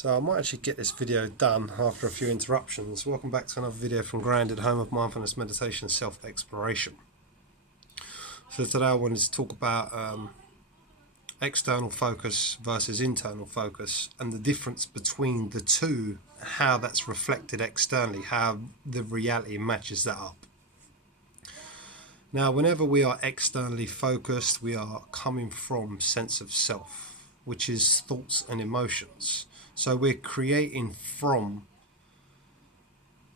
So I might actually get this video done after a few interruptions. Welcome back to another video from Grounded, home of mindfulness, meditation, self-exploration. So today I wanted to talk about external focus versus internal focus and the difference between the two, how that's reflected externally, how the reality matches that up. Now, whenever we are externally focused, we are coming from sense of self, which is thoughts and emotions. So we're creating from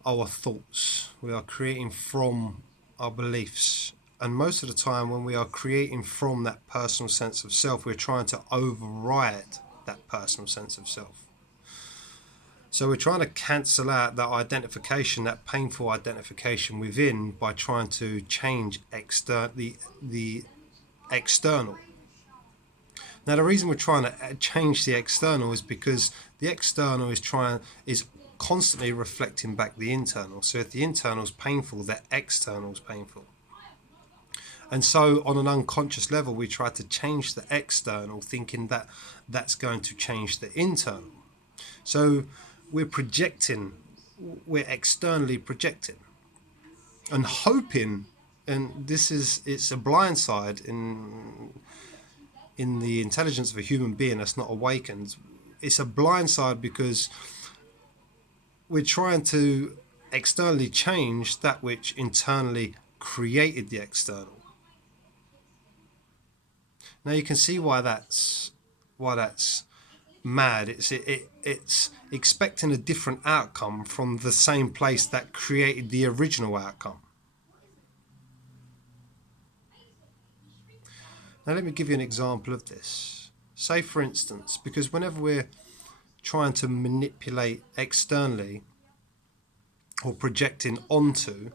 our thoughts, we are creating from our beliefs. And most of the time when we are creating from that personal sense of self, we're trying to override that personal sense of self. So we're trying to cancel out that identification, that painful identification within, by trying to change the external. Now, the reason we're trying to change the external is because the external is constantly reflecting back the internal. So if the internal is painful, the external is painful. And so on an unconscious level, we try to change the external, thinking that that's going to change the internal. So we're we're externally projecting and hoping, and it's a blind side in the intelligence of a human being that's not awakened. It's a blind side because we're trying to externally change that which internally created the external. Now you can see why that's mad. It's expecting a different outcome from the same place that created the original outcome. Now let me give you an example of this. Say for instance, because whenever we're trying to manipulate externally or projecting onto,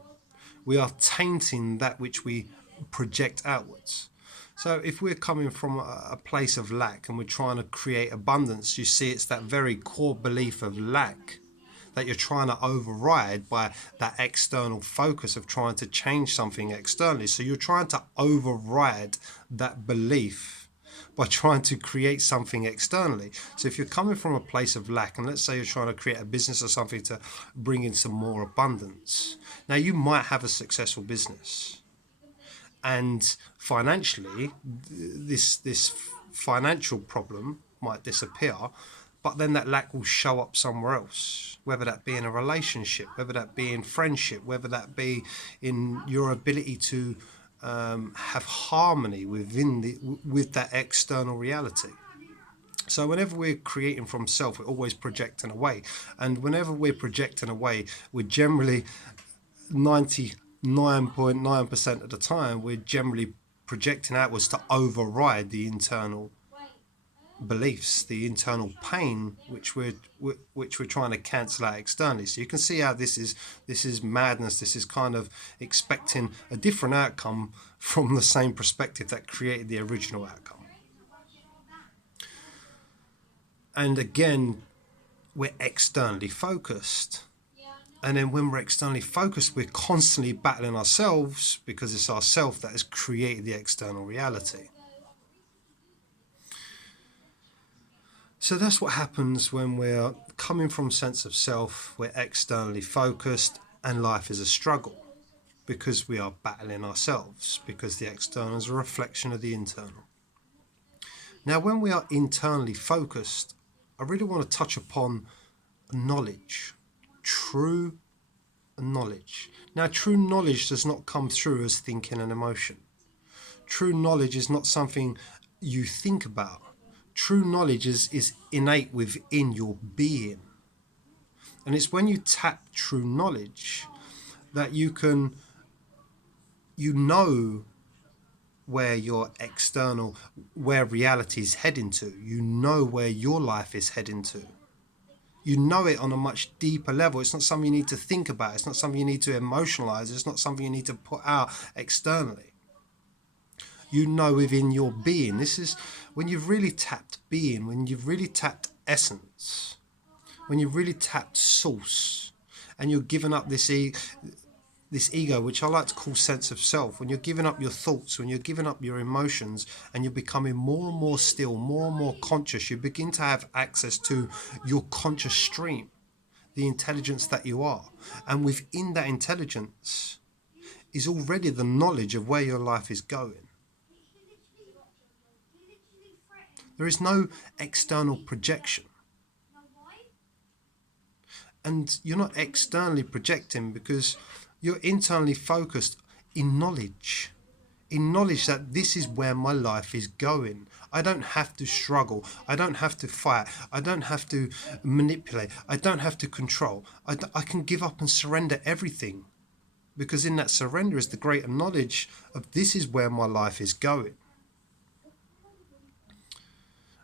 we are tainting that which we project outwards. So if we're coming from a place of lack and we're trying to create abundance, you see it's that very core belief of lack that you're trying to override by that external focus of trying to change something externally. So you're trying to override that belief by trying to create something externally. So if you're coming from a place of lack, and let's say you're trying to create a business or something to bring in some more abundance, now you might have a successful business, and financially this financial problem might disappear, but then that lack will show up somewhere else, whether that be in a relationship, whether that be in friendship, whether that be in your ability to have harmony with that external reality. So whenever we're creating from self, we're always projecting away, and whenever we're projecting away, we're generally 99.9% of the time we're generally projecting outwards to override the internal beliefs, the internal pain which we're trying to cancel out externally. So you can see how this is madness. This is kind of expecting a different outcome from the same perspective that created the original outcome. And again, we're externally focused. And then when we're externally focused, we're constantly battling ourselves, because it's ourself that has created the external reality. So that's what happens when we're coming from sense of self, we're externally focused, and life is a struggle because we are battling ourselves, because the external is a reflection of the internal. Now, when we are internally focused, I really want to touch upon knowledge, true knowledge. Now, true knowledge does not come through as thinking and emotion. True knowledge is not something you think about. True knowledge is innate within your being. And it's when you tap true knowledge that you know where your external, where reality is heading to. You know where your life is heading to. You know it on a much deeper level. It's not something you need to think about. It's not something you need to emotionalize. It's not something you need to put out externally. You know within your being. This is when you've really tapped being, when you've really tapped essence, when you've really tapped source, and you're giving up this this ego, which I like to call sense of self, when you're giving up your thoughts, when you're giving up your emotions, and you're becoming more and more still, more and more conscious, you begin to have access to your conscious stream, the intelligence that you are. And within that intelligence is already the knowledge of where your life is going. There is no external projection. And you're not externally projecting because you're internally focused in knowledge. In knowledge that this is where my life is going. I don't have to struggle. I don't have to fight. I don't have to manipulate. I don't have to control. I can give up and surrender everything. Because in that surrender is the greater knowledge of this is where my life is going.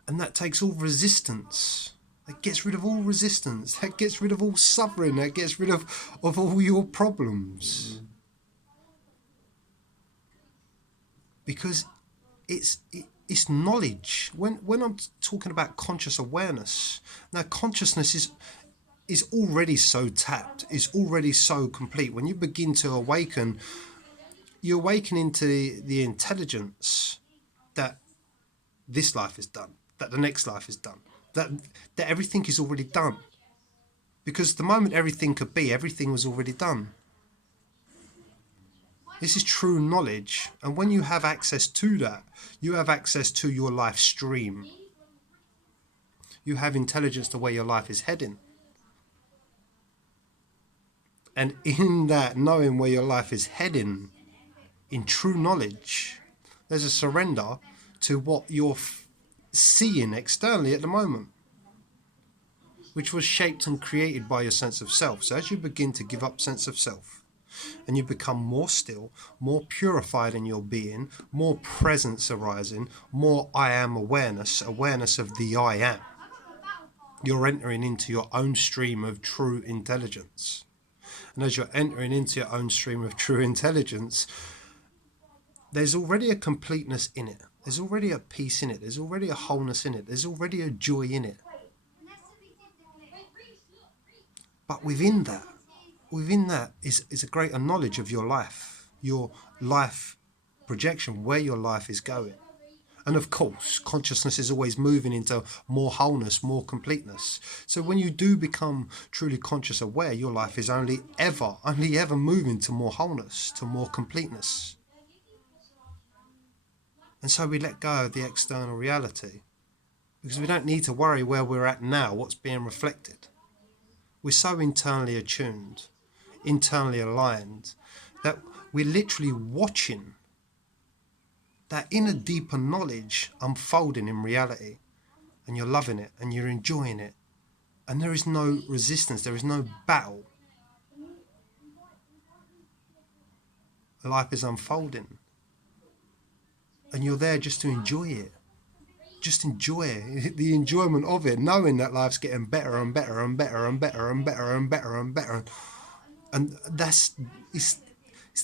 And that takes all resistance. That gets rid of all resistance. That gets rid of all suffering. That gets rid of all your problems. Because it's knowledge. When I'm talking about conscious awareness, now consciousness is already so tapped, is already so complete. When you begin to awaken, you awaken into the intelligence that this life is done, that the next life is done, that everything is already done. Because the moment everything could be, everything was already done. This is true knowledge. And when you have access to that, you have access to your life stream. You have intelligence to where your life is heading. And in that, knowing where your life is heading, in true knowledge, there's a surrender to what you're seeing externally at the moment, which was shaped and created by your sense of self. So as you begin to give up sense of self, and you become more still, more purified in your being, more presence arising, more I am awareness of the I am, you're entering into your own stream of true intelligence. And as you're entering into your own stream of true intelligence, there's already a completeness in it. There's already a peace in it. There's already a wholeness in it. There's already a joy in it. But within that is a greater knowledge of your life projection, where your life is going. And of course, consciousness is always moving into more wholeness, more completeness. So when you do become truly conscious aware, your life is only ever moving to more wholeness, to more completeness. And so we let go of the external reality because we don't need to worry where we're at now, what's being reflected. We're so internally attuned, internally aligned, that we're literally watching that inner deeper knowledge unfolding in reality. And you're loving it and you're enjoying it. And there is no resistance, there is no battle. Life is unfolding. And you're there just to enjoy it. Just enjoy the enjoyment of it, knowing that life's getting better and better and better and better and better and better and better. And it's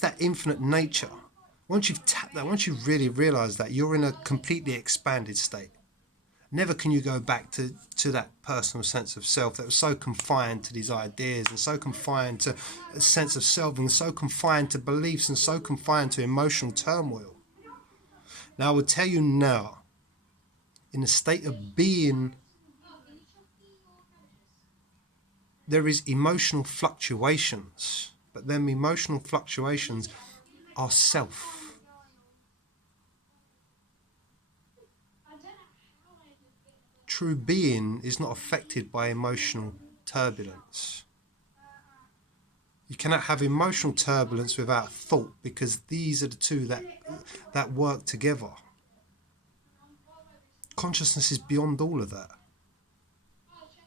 that infinite nature. Once you've tapped that, once you really realise that, you're in a completely expanded state. Never can you go back to that personal sense of self that was so confined to these ideas and so confined to a sense of self and so confined to beliefs and so confined to emotional turmoil. Now I would tell you now, in a state of being, there is emotional fluctuations, but them emotional fluctuations are self. True being is not affected by emotional turbulence. You cannot have emotional turbulence without thought, because these are the two that work together. Consciousness is beyond all of that.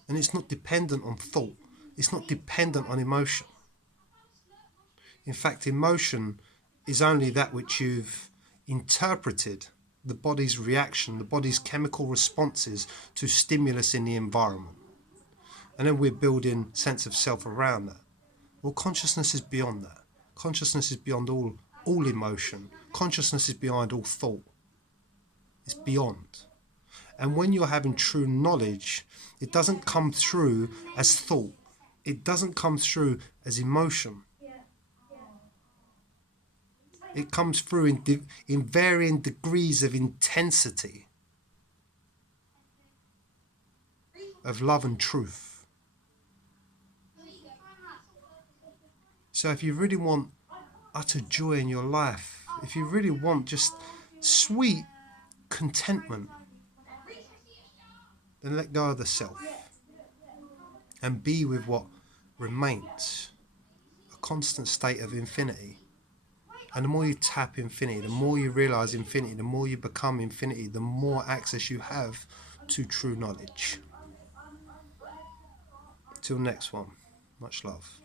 And it's not dependent on thought. It's not dependent on emotion. In fact, emotion is only that which you've interpreted the body's reaction, the body's chemical responses to stimulus in the environment. And then we're building sense of self around that. Well, consciousness is beyond that. Consciousness is beyond all emotion. Consciousness is beyond all thought. It's beyond. And when you're having true knowledge, it doesn't come through as thought. It doesn't come through as emotion. It comes through in varying degrees of intensity of love and truth. So if you really want utter joy in your life, if you really want just sweet contentment, then let go of the self and be with what remains, a constant state of infinity. And the more you tap infinity, the more you realize infinity, the more you become infinity, the more access you have to true knowledge. Till next one, much love.